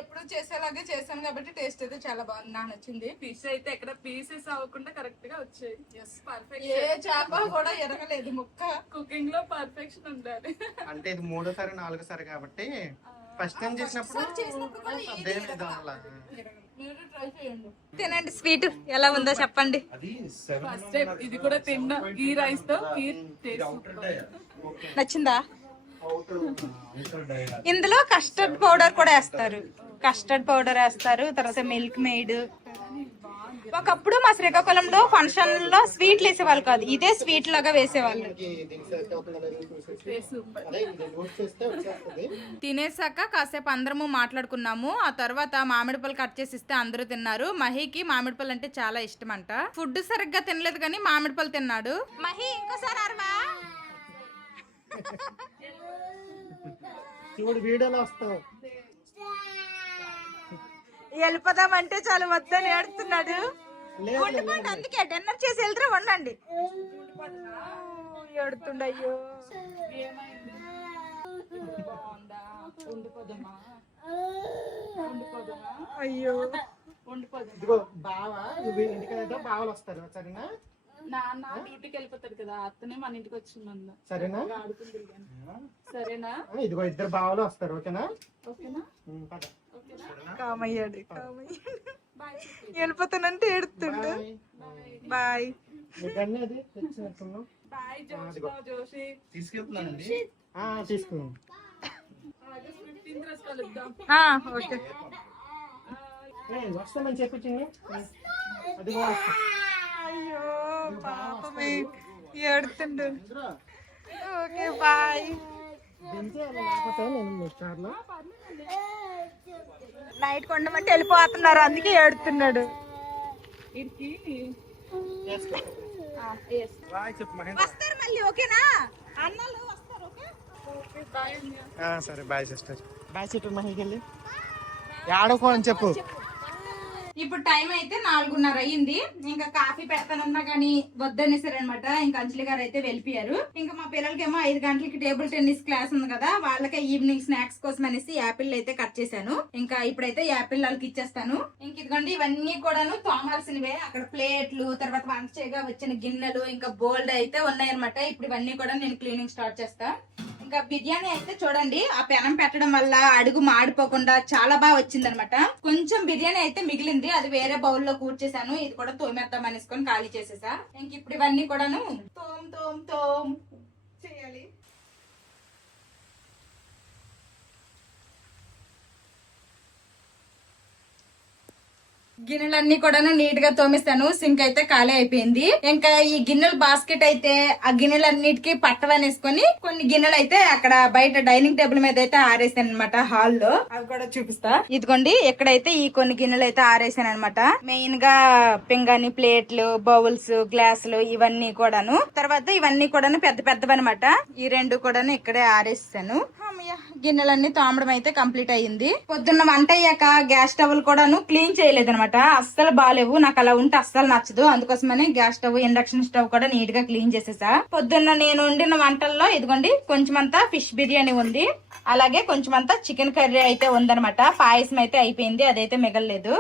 ఎప్పుడు చేసేలాగే చేశాను కాబట్టి టేస్ట్ అయితే చాలా బాగుంది, నాకు నచ్చింది. ఫిష్ అయితే ఎక్కడ పీసెస్ అవ్వకుండా కరెక్ట్ గా వచ్చాయి. ఏ చేప కూడా ఎరగలేదు ముక్క. కుకింగ్ లో పర్ఫెక్షన్ ఉండాలి. అంటే ఇది 3వ సారి 4వ సారి కాబట్టి ఫస్ట్ టైం చేసినప్పుడు తినండి. స్వీట్ ఎలా ఉందో చెప్పండి. ఫస్ట్ టైం ఇది కూడా తిన్నా, గీ రైస్ తో నచ్చిందా? ఇందులో కస్టర్డ్ పౌడర్ కూడా వేస్తారు, కస్టర్డ్ పౌడర్ వేస్తారు, తర్వాత మిల్క్ మేడ్. ఒకప్పుడు మా శ్రీకాకుళంలో ఫంక్షన్ లో స్వీట్లు వేసేవాళ్ళు కాదు, ఇదే స్వీట్ లాగా వేసేవాళ్ళు. దీనికి సెట్ అవుతుందో లేదో చూసేసి అదే ఇది యూస్ చేస్తే వచ్చేస్తుంది. తినేసాక కాసేపు అందరము మాట్లాడుకున్నాము. ఆ తర్వాత మామిడి పళ్ళు కట్ చేసి ఇస్తే అందరూ తిన్నారు. మహికి మామిడి పళ్ళు అంటే చాలా ఇష్టం అంట. ఫుడ్ సరిగ్గా తినలేదు కానీ మామిడి పళ్ళు తిన్నాడు. మహి ఇంకోసారి అరవా. చూడు వీడియోలో వస్తావు. వెళ్ళిపోదామంటే చాలా వద్దని ఏడుతున్నాడు. లేదు ఉండిపోండి, అందుకే డిన్నర్ చేసి వెళ్తారా, వండండి. ఏడుతుండయ్యో. అయ్యో ఇదిగో బావా, నువ్వు ఇంటికి బావలు వస్తారు సరేనా? నాన్న డ్యూటీకి వెళ్ళిపోతాడు కదా, అత్తనే మన ఇంటికి వచ్చింది సరేనా? సరేనా? ఇదిగో ఇద్దరు బావలు వస్తారు ఓకేనా? ఓకేనా? పద. కామయ్యాడు. వెళ్ళిపోతానంటే ఏడుతుండు. బాయ్. మీకు అన్నీ అది తెచ్చినట్టున్నాం. తీసుకెళ్తున్నానండి. తీసుకున్నాం. ఓకే. వస్తామని చెప్పించింది. అదిగో అయ్యో పాపమే ఏడుతుండు. Okay bye. నైట్ కొండమంటే వెళ్ళిపోతున్నారు, అందుకే ఏడుతున్నాడు. వస్తారు మళ్ళీ, ఓకేనా? అన్నలు వస్తారు. ఓకే సరే బాయ్ సిస్టర్. Bye sister. మహికి వెళ్ళి ఆడుకో అని చెప్పు. ఇప్పుడు టైం అయితే 4:30 అయ్యింది. ఇంకా కాఫీ పెడతానన్నా కానీ వద్దనేసారు అనమాట. ఇంకా అంజలి గారు అయితే వెళ్ళిపోయారు. ఇంకా మా పిల్లలకేమో 5 గంటలకి టేబుల్ టెన్నిస్ క్లాస్ ఉంది కదా, వాళ్ళకే ఈవినింగ్ స్నాక్స్ కోసం అనేసి యాపిల్ అయితే కట్ చేశాను. ఇంకా ఇప్పుడైతే యాపిల్ వాళ్ళకి ఇచ్చేస్తాను. ఇంక ఇదిగోండి ఇవన్నీ కూడాను తోమాల్సినవే. అక్కడ ప్లేట్లు, తర్వాత వంట చేయగా వచ్చిన గిన్నెలు, ఇంకా బోల్డ్ అయితే ఉన్నాయన్నమాట. ఇప్పుడు ఇవన్నీ కూడా నేను క్లీనింగ్ స్టార్ట్ చేస్తా. ఇంకా బిర్యానీ అయితే చూడండి, ఆ పెనం పెట్టడం వల్ల అడుగు మాడిపోకుండా చాలా బాగా వచ్చింది అనమాట. కొంచెం బిర్యానీ అయితే మిగిలింది, అది వేరే బౌల్లో కూర్చేసాను. ఇది కూడా తోమేద్దాం అనేసుకొని ఖాళీ చేసేసా. ఇంక ఇప్పుడు ఇవన్నీ కూడాను తోమ్ చేయాలి. గిన్నెలన్నీ కూడా నీట్ గా తోమిస్తాను. సింక్ అయితే ఖాళీ అయిపోయింది. ఇంకా ఈ గిన్నెల బాస్కెట్ అయితే ఆ గిన్నెలన్నిటికీ పట్టవనేసుకొని కొన్ని గిన్నెలు అయితే అక్కడ బయట డైనింగ్ టేబుల్ మీద అయితే ఆరేసాను అనమాట, హాల్లో. అవి కూడా చూపిస్తా. ఇదిగోండి ఎక్కడైతే ఈ కొన్ని గిన్నెలు అయితే ఆరేసాను అనమాట. మెయిన్ గా పింగాణి, ప్లేట్లు, బౌల్స్, గ్లాసులు ఇవన్నీ కూడాను. తర్వాత ఇవన్నీ కూడాను పెద్ద పెద్దవన్నమాట. ఈ రెండు కూడాను ఇక్కడే ఆరేసాను. గిన్నెలన్నీ తోమడం అయితే కంప్లీట్ అయ్యింది. పొద్దున్న వంట అయ్యాక గ్యాస్ స్టవ్ కూడాను క్లీన్ చేయలేదు అనమాట. అస్సలు బాగాలేవు, నాకు అలా ఉంటే అస్సలు నచ్చదు. అందుకోసమని గ్యాస్ స్టవ్, ఇండక్షన్ స్టవ్ కూడా నీట్ గా క్లీన్ చేసేసా. పొద్దున్న నేను వండిన వంటల్లో ఇదిగోండి కొంచెమంతా ఫిష్ బిర్యానీ ఉంది, అలాగే కొంచెమంతా చికెన్ కర్రీ అయితే ఉందనమాట. పాయసం అయితే అయిపోయింది, అదైతే మిగలలేదు.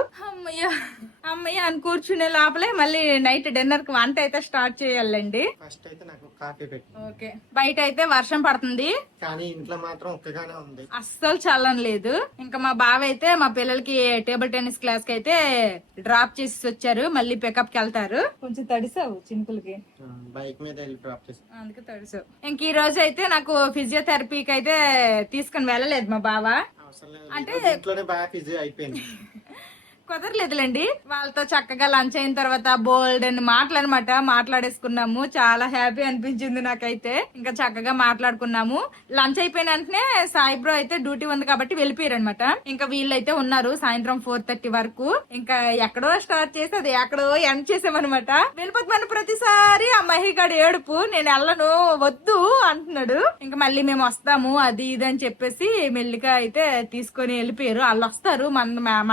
అమ్మయ్య అని కూర్చునే లోపలే మళ్ళీ నైట్ డిన్నర్ కి వంట అయితే స్టార్ట్ చేయాలండి. ఫస్ట్ అయితే నాకు కాఫీ పెట్టి. ఓకే. బయట అయితే వర్షం పడుతుంది కానీ ఇంట్లో మాత్రం ఒక్కగానే ఉంది, అస్సలు చల్లని లేదు. ఇంకా మా బావ అయితే మా పిల్లలకి టేబుల్ టెన్నిస్ క్లాస్ కి అయితే డ్రాప్ చేసి వచ్చారు, మళ్ళీ పికప్ కి వెళ్తారు. కొంచెం తడిసావు చినుకులకి, బైక్ మీద వెళ్ళి డ్రాప్ చేసి అందుకే తడిసావు. ఇంక ఈ రోజు అయితే నాకు ఫిజియోథెరపీకి అయితే తీసుకుని వెళ్ళలేదు మా బావ. అవసరం లేదు, అంటే ఇంట్లోనే బాగా బిజీ అయిపోయింది. కుదరలేదులేండి. వాళ్ళతో చక్కగా లంచ్ అయిన తర్వాత బోల్డ్ అని మాటలనమాట మాట్లాడేసుకున్నాము. చాలా హ్యాపీ అనిపించింది నాకైతే. ఇంకా చక్కగా మాట్లాడుకున్నాము. లంచ్ అయిపోయిన వెంటనే సాయి బ్రో అయితే డ్యూటీ ఉంది కాబట్టి వెళ్ళిపోయారు అనమాట. ఇంకా వీళ్ళైతే ఉన్నారు సాయంత్రం 4:30 వరకు. ఇంకా ఎక్కడో స్టార్ట్ చేసి అది ఎక్కడో ఎండ్ చేసామనమాట. వెళ్ళిపోతామని ప్రతిసారి ఆ మహిగాడు ఏడుపు, నేను వెళ్ళను వద్దు అంటున్నాడు. ఇంకా మళ్ళీ మేము వస్తాము అది ఇది అని చెప్పేసి మెల్లిగా అయితే తీసుకొని వెళ్ళిపోయారు. వాళ్ళు వస్తారు,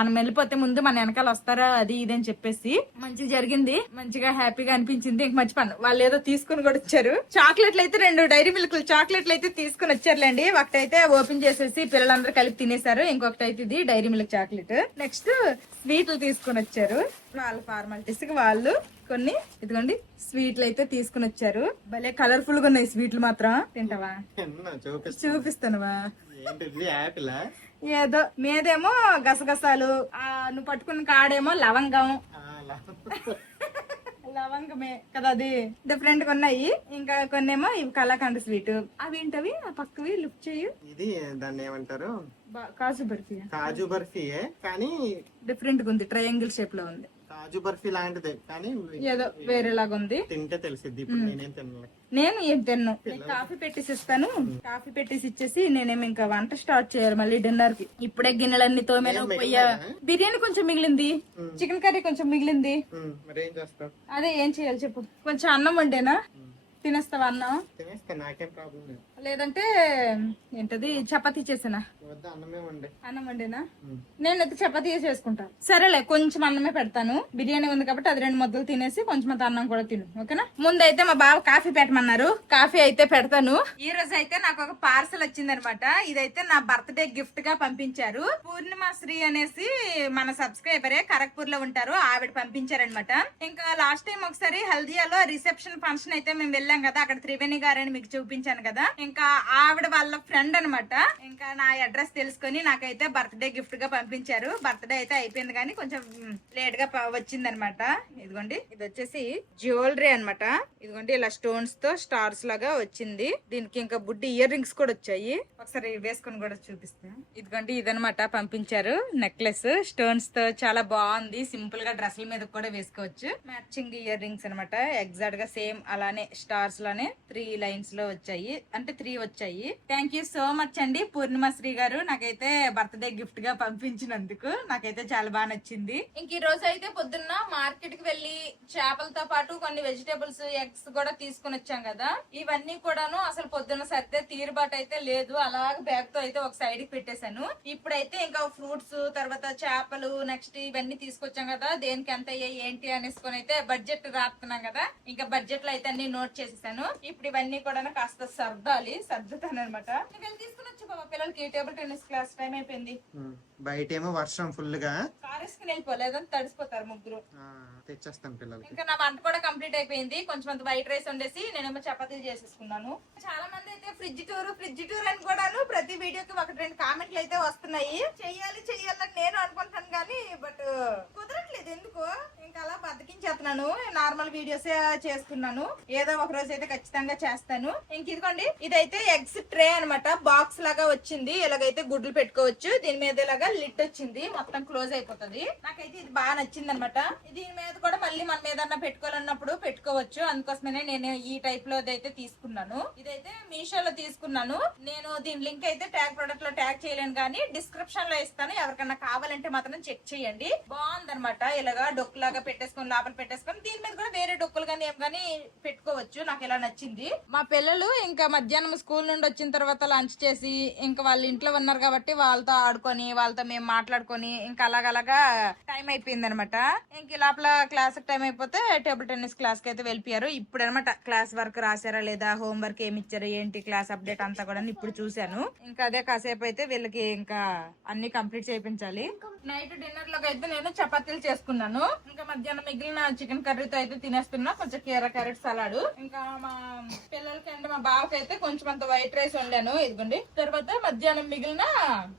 మనం వెళ్ళిపోతే ముందు మన వెనకాల వస్తారా అది ఇది అని చెప్పేసి. మంచిగా జరిగింది, మంచిగా హ్యాపీగా అనిపించింది. ఇంక మర్చిపోయాను, వాళ్ళు ఏదో తీసుకుని కూడా వచ్చారు. చాక్లెట్లు అయితే 2 డైరీ మిల్క్ చాక్లెట్లు అయితే తీసుకుని వచ్చారులేండి. ఒకటైతే ఓపెన్ చేసేసి పిల్లలందరూ కలిపి తినేశారు, ఇంకొకటి అయితే ఇది డైరీ మిల్క్ చాక్లెట్. నెక్స్ట్ స్వీట్లు తీసుకుని వచ్చారు. వాళ్ళ ఫార్మాలిటీస్ కి వాళ్ళు కొన్ని ఇదిగోండి స్వీట్లు అయితే తీసుకుని వచ్చారు. భలే కలర్ఫుల్ గా ఉన్నాయి స్వీట్లు మాత్రం. తింటావా? చూపిస్తానువా? ఏదో మీదేమో గసగసాలు, నువ్వు పట్టుకున్న కాడేమో లవంగం. లవంగమే కదా, అది డిఫరెంట్ గా ఉన్నాయి. ఇంకా కొన్నేమో ఇవి కలాకండ్ స్వీట్. అవి ఏంటవి ఆ పక్కవి లిఫ్ట్ చేయు. ఇది దాన్ని ఏమంటారు? కాజు బర్ఫీ. కాజు బర్ఫీయే కానీ డిఫరెంట్ గా ఉంది, ట్రయాంగిల్ షేప్ లో ఉంది. కాజు బర్ఫీ లాంటిదే కానీ ఏదో వేరేలాగా ఉంది. తింటే తెలిసిద్ది. ఇప్పుడు నేనేం తినలే. నేను ఏం తిన్ను. కాఫీ పెట్టేసి ఇస్తాను. కాఫీ పెట్టేసి ఇచ్చేసి నేనేమి ఇంకా వంట స్టార్ట్ చేయాలి మళ్ళీ డిన్నర్ కి. ఇప్పుడే గిన్నెలన్నీ తోమేను. బిర్యానీ కొంచెం మిగిలింది, చికెన్ కర్రీ కొంచెం మిగిలింది. మరి ఏం చేస్తావు? అదే ఏం చేయాలి చెప్పు. కొంచెం అన్నం వండేనా, తినేస్తావా అన్నం? తినేస్తా, నాకేం ప్రాబ్లం లేదు. లేదంటే ఏంటది చపాతీ చేసానా? వద్ద అన్నమే ఉండే. అన్నం వండేనా? నేనైతే చపాతీ చేసుకుంటా. సరేలే, కొంచెం అన్నమే పెడతాను. బిర్యానీ ఉంది కాబట్టి అది 2 ముద్దలు తినేసి కొంచెం అంత అన్నం కూడా తిను, ఓకేనా? ముందైతే మా బావ కాఫీ పెట్టమన్నారు, కాఫీ అయితే పెడతాను. ఈ రోజు అయితే నాకు ఒక పార్సల్ వచ్చిందనమాట. ఇదైతే నా బర్త్డే గిఫ్ట్ గా పంపించారు. పూర్ణిమ శ్రీ అనేసి మన సబ్స్క్రైబరే, ఖరగ్పూర్ లో ఉంటారు, ఆవిడ పంపించారనమాట. ఇంకా లాస్ట్ టైం ఒకసారి హల్దియాలో రిసెప్షన్ ఫంక్షన్ అయితే మేము వెళ్ళాం కదా, అక్కడ త్రివేణి గారని మీకు చూపించాను కదా. ఇంకా ఆవిడ వాళ్ళ ఫ్రెండ్ అనమాట. ఇంకా నా అడ్రస్ తెలుసుకొని నాకైతే బర్త్డే గిఫ్ట్ గా పంపించారు. బర్త్డే అయితే అయిపోయింది కానీ కొంచెం లేట్ గా వచ్చింది అనమాట. ఇదిగోండి, ఇది వచ్చేసి జ్యువెలరీ అనమాట. ఇదిగోండి ఇలా స్టోన్స్ తో స్టార్స్ లాగా వచ్చింది. దీనికి ఇంకా బుడ్డి ఇయర్ రింగ్స్ కూడా వచ్చాయి. ఒకసారి వేసుకొని కూడా చూపిస్తా. ఇదిగోండి ఇదనమాట పంపించారు, నెక్లెస్ స్టోన్స్ తో చాలా బాగుంది. సింపుల్ గా డ్రెస్ల మీద కూడా వేసుకోవచ్చు. మ్యాచింగ్ ఇయర్ రింగ్స్ అనమాట. ఎగ్జాక్ట్ గా సేమ్ అలానే స్టార్స్ లోనే 3 లైన్స్ లో వచ్చాయి, అంటే 3 వచ్చాయి. థ్యాంక్ యూ సో మచ్ అండి పూర్ణిమ శ్రీ గారు, నాకైతే బర్త్డే గిఫ్ట్ గా పంపించినందుకు. నాకైతే చాలా బాగా నచ్చింది. ఇంక ఈ రోజు అయితే పొద్దున్న మార్కెట్ కి వెళ్లి చేపలతో పాటు కొన్ని వెజిటేబుల్స్, ఎగ్స్ కూడా తీసుకుని వచ్చాం కదా. ఇవన్నీ కూడాను అసలు పొద్దున్న సర్దే తీరుబాటు అయితే లేదు. అలాగే బ్యాగ్ తో అయితే ఒక సైడ్ కి పెట్టేశాను. ఇప్పుడైతే ఇంకా ఫ్రూట్స్, తర్వాత చేపలు, నెక్స్ట్ ఇవన్నీ తీసుకొచ్చాం కదా, దేనికి ఎంత అయ్యాయి ఏంటి అనేసుకొని అయితే బడ్జెట్ రాస్తున్నాం కదా. ఇంకా బడ్జెట్ లో అయితే అన్ని నోట్ చేసేసాను. ఇప్పుడు ఇవన్నీ కూడా కాస్త సర్దుతాను అనమాట. తీసుకుని వచ్చి బాబా పిల్లలకి టేబుల్ టెన్నిస్ క్లాస్ టైం అయిపోయింది. బయటేమో వర్షం ఫుల్ గా, కారేసుకుని వెళ్ళిపోలేదని తడిసిపోతారు ముగ్గురు. తెచ్చేస్తాను పిల్లలకి. ఇంకా నా వంట కూడా కంప్లీట్ అయిపోయింది. కొంచెం అంత వైట్ రైస్ వండేసి నేనేమో చపాతీలు చేసేసుకున్నాను. చాలా మంది అయితే ఫ్రిడ్జ్ టూర్ అని కూడాను ప్రతి వీడియోకి 1-2 కామెంట్లు అయితే వస్తున్నాయి. చెయ్యాలని నేను అనుకుంటాను కానీ బట్ కుదరట్లేదు ఎందుకు. ఇంకా అలా బతికించేస్తున్నాను. నార్మల్ వీడియోస్ చేస్తున్నాను. ఏదో ఒక రోజు అయితే ఖచ్చితంగా చేస్తాను. ఇంక ఇదిగోండి, ఇదైతే ఎగ్స్ ట్రే అనమాట. బాక్స్ లాగా వచ్చింది. ఇలాగైతే గుడ్లు పెట్టుకోవచ్చు. దీని మీద ఇలాగా లిట్ వచ్చింది, మొత్తం క్లోజ్ అయిపోతుంది. నాకైతే ఇది బాగా నచ్చింది అనమాట. దీని మీద కూడా మళ్ళీ మనం ఏదన్నా పెట్టుకోవాలన్నప్పుడు పెట్టుకోవచ్చు. అందుకోసమే నేను ఈ టైప్ లో అయితే తీసుకున్నాను. ఇదైతే మీషోలో తీసుకున్నాను. నేను దీని లింక్ అయితే ట్యాగ్ ప్రొడక్ట్ లో ట్యాగ్ చేయలేను కానీ డిస్క్రిప్షన్ లో ఇస్తాను. ఎవరికన్నా కావాలంటే మాత్రం చెక్ చేయండి. బాగుందనమాట. ఇలాగా డొక్కులాగా పెట్టేసుకొని లోపల పెట్టేసుకొని దీని మీద కూడా వేరే డొక్కులు కానీ ఏం కానీ పెట్టుకోవచ్చు. నాకు ఇలా నచ్చింది. మా పిల్లలు ఇంకా మధ్యాహ్నం స్కూల్ నుండి వచ్చిన తర్వాత లంచ్ చేసి ఇంకా వాళ్ళ ఇంట్లో ఉన్నారు కాబట్టి వాళ్ళతో ఆడుకొని వాళ్ళతో మేము మాట్లాడుకొని ఇంకా అలాగలాగా టైం అయిపోయింది అనమాట. ఇంక లోపల క్లాస్ టైం అయిపోతే టేబుల్ టెన్నిస్ క్లాస్ కి అయితే వెళ్ళిపోయారు. ఇప్పుడు అనమాట క్లాస్ వర్క్ రాశారా లేదా, హోమ్ వర్క్ ఏమి ఇచ్చారు ఏంటి, క్లాస్ అప్డేట్ అంతా కూడా ఇప్పుడు చూశాను. ఇంకా అదే కాసేపు అయితే వీళ్ళకి ఇంకా అన్ని కంప్లీట్ చేయించాలి. నైట్ డిన్నర్ లోకి అయితే నేను చపాతీలు చేసుకున్నాను. ఇంకా మధ్యాహ్నం మిగిలిన చికెన్ కర్రీతో అయితే తినేస్తున్నా, కొంచెం కీర క్యారెట్ సలాడ్. ఇంకా మా పిల్లలకి అంటే మా బావకి అయితే కొంచెం అంత వైట్ రైస్ వండాను. ఇదిగోండి, తర్వాత మధ్యాహ్నం మిగిలిన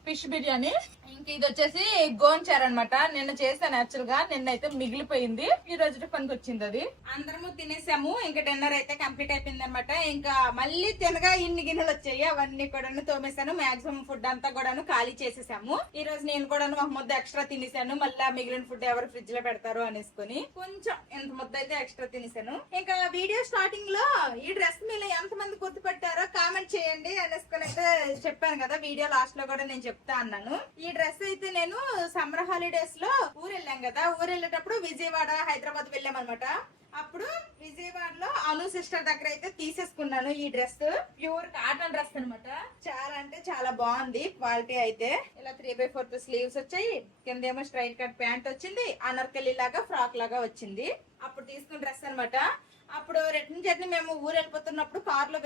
ఫిష్ బిర్యానీ. ఇంక ఇది వచ్చేసి గోంచారు అనమాట. నిన్న చేశాను యాక్చువల్ గా, నిన్నైతే మిగిలిపోయింది. ఈ రోజు పనికి వచ్చింది అది. అందరము తినేసాము. ఇంకా డిన్నర్ అయితే కంప్లీట్ అయిపోయింది అనమాట. ఇంకా మళ్ళీ తినగా ఇన్ని గిన్నెలు వచ్చాయి, అవన్నీ కూడా తోమేశాను. మాక్సిమం ఫుడ్ అంతా కూడా ఖాళీ చేసేసాము. ఈ రోజు నేను కూడా ఒక ముద్ద ఎక్స్ట్రా తినేసాను. మళ్ళీ మిగిలిన ఫుడ్ ఎవరు ఫ్రిడ్జ్ లో పెడతారు అనేసుకుని కొంచెం ఇంత ముద్ద అయితే ఎక్స్ట్రా తినేసాను. ఇంకా వీడియో స్టార్టింగ్ లో ఈ డ్రెస్ మీలో ఎంత మంది గుర్తుపెట్టారో కామెంట్ చేయండి అనేసుకుని అయితే చెప్పాను కదా. వీడియో లాస్ట్ లో కూడా నేను చెప్తా అన్నాను. ఈ డ్రెస్ అయితే నేను సమ్మర్ హాలిడేస్ లో ఊరు వెళ్ళాం కదా, ఊరు వెళ్ళేటప్పుడు విజయవాడ, హైదరాబాద్ వెళ్ళామన్నమాట. అప్పుడు విజయవాడలో అను సిస్టర్ దగ్గర అయితే తీసేసుకున్నాను. ఈ డ్రెస్ ప్యూర్ కాటన్ డ్రెస్ అనమాట. చాలా అంటే చాలా బాగుంది క్వాలిటీ అయితే. ఇలా 3/4 స్లీవ్స్ వచ్చాయి, కిందేమో స్ట్రైట్ కట్ ప్యాంట్ వచ్చింది, అనార్కలి లాగా ఫ్రాక్ లాగా వచ్చింది. అప్పుడు తీసుకున్న డ్రెస్ అనమాట. అప్పుడు రిటర్న్ జర్నీ మేము ఊరు వెళ్ళిపోతున్నప్పుడు కార్ లో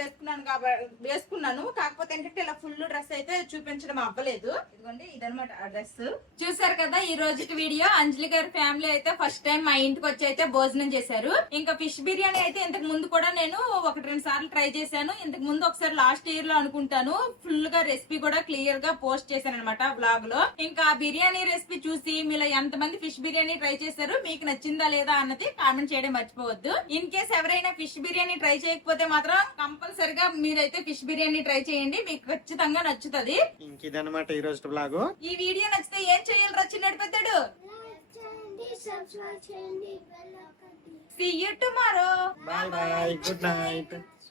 వేసుకున్నాను. కాకపోతే ఏంటంటే ఇలా ఫుల్ డ్రెస్ అయితే చూపించడం అవ్వలేదు. ఇదిగోండి ఇదనమాట ఆ డ్రెస్. చూసారు కదా ఈ రోజుకి వీడియో. అంజలి గారి ఫ్యామిలీ అయితే ఫస్ట్ టైం మా ఇంటికి వచ్చి అయితే భోజనం చేశారు. ఇంకా ఫిష్ బిర్యానీ అయితే ఇంతకు ముందు కూడా నేను 1-2 సార్లు ట్రై చేశాను. ఇంతకు ముందు ఒకసారి లాస్ట్ ఇయర్ లో అనుకుంటాను ఫుల్ గా రెసిపీ కూడా క్లియర్ గా పోస్ట్ చేశాను అనమాట వ్లాగ్ లో. ఇంకా ఆ బిర్యానీ రెసిపీ చూసి మీలో ఎంతమంది ఫిష్ బిర్యానీ ట్రై చేశారు, మీకు నచ్చిందా లేదా అన్నది కామెంట్ చేయడం మర్చిపోవద్దు. ఇన్ కేస్ ఎవరైనా ఫిష్ బిర్యానీ ట్రై చేయకపోతే మాత్రం కంపల్సరిగా మీరైతే ఫిష్ బిర్యానీ ట్రై చేయండి, మీకు ఖచ్చితంగా నచ్చుతుంది. ఇంకదనమాట ఈ రోజు బ్లాగ్. ఈ వీడియో నచ్చితే ఏం చేయాలి చిన్నడు పెద్దడు? See you tomorrow. Bye bye, good night.